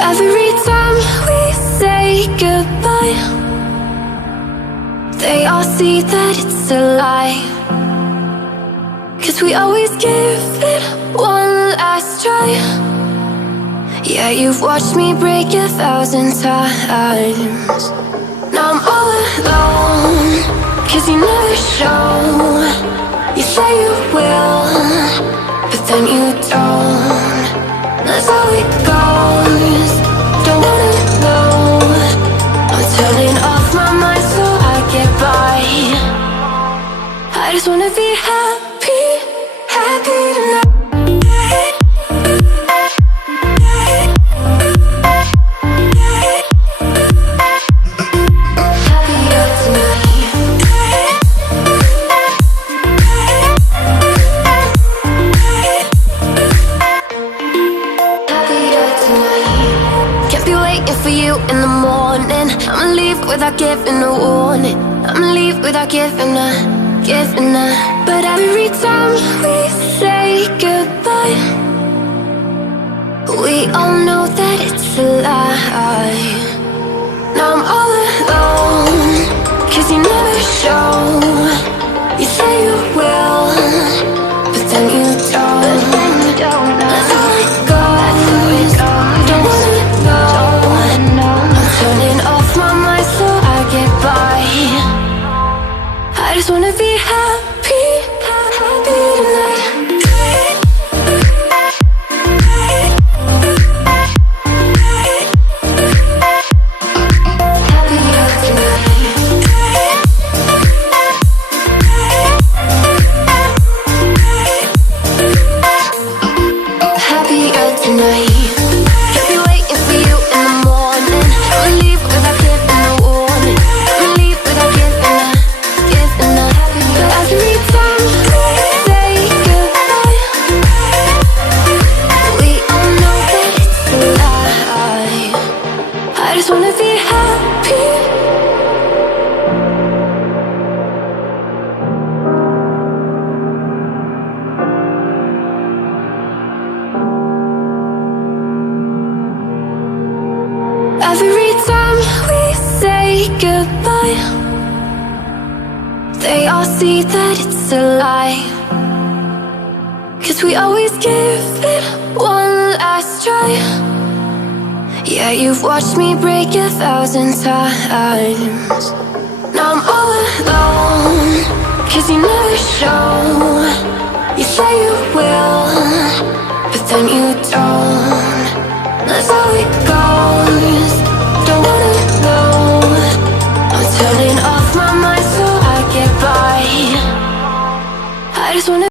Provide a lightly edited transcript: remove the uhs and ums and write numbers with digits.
Every time we say goodbye, they all see that it's a lie. 'Cause we always give it one last try. Yeah, you've watched me break 1,000 times. Now I'm all alone, 'cause you never show. You say you will, but then you don't. That's how it goes. Don't wanna know. I'm turning off my mind so I get by. I just wanna be happy, happy tonight. In the morning, I'ma leave without giving a warning. I'ma leave without giving a. But every time we say goodbye, we all know that it's a lie. Now I'm all alone, 'cause you never show. You say you will, but then you don't. That's how it goes. Don't wanna know. Turning off my mind so I get by. I just wanna be happy, happy tonight. Happier tonight. Every time we say goodbye, they all see that it's a lie. 'Cause we always give it one last try. Yeah, you've watched me break 1,000 times. Now I'm all alone, 'cause you never show. You say you will, but then you don't.